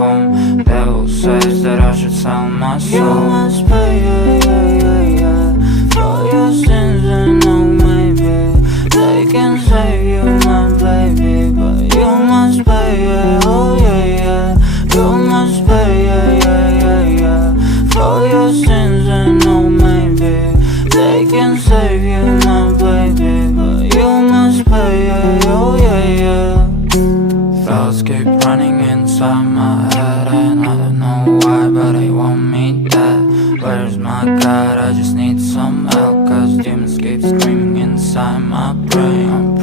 home. Devil says that I should sell my soul. You must pay, yeah, yeah, yeah, yeah, for your sins, and oh maybe they can save you, my baby, but you must pay, yeah, oh yeah, yeah. You must pay, yeah, yeah, yeah, yeah, for your sins, and oh maybe they can save you, my baby, but you must pay, yeah, oh yeah, yeah. Thoughts keep running inside my head, and I don't know why, but they want me dead. Where's my God? I just need some help, cause demons keep screaming inside my brain.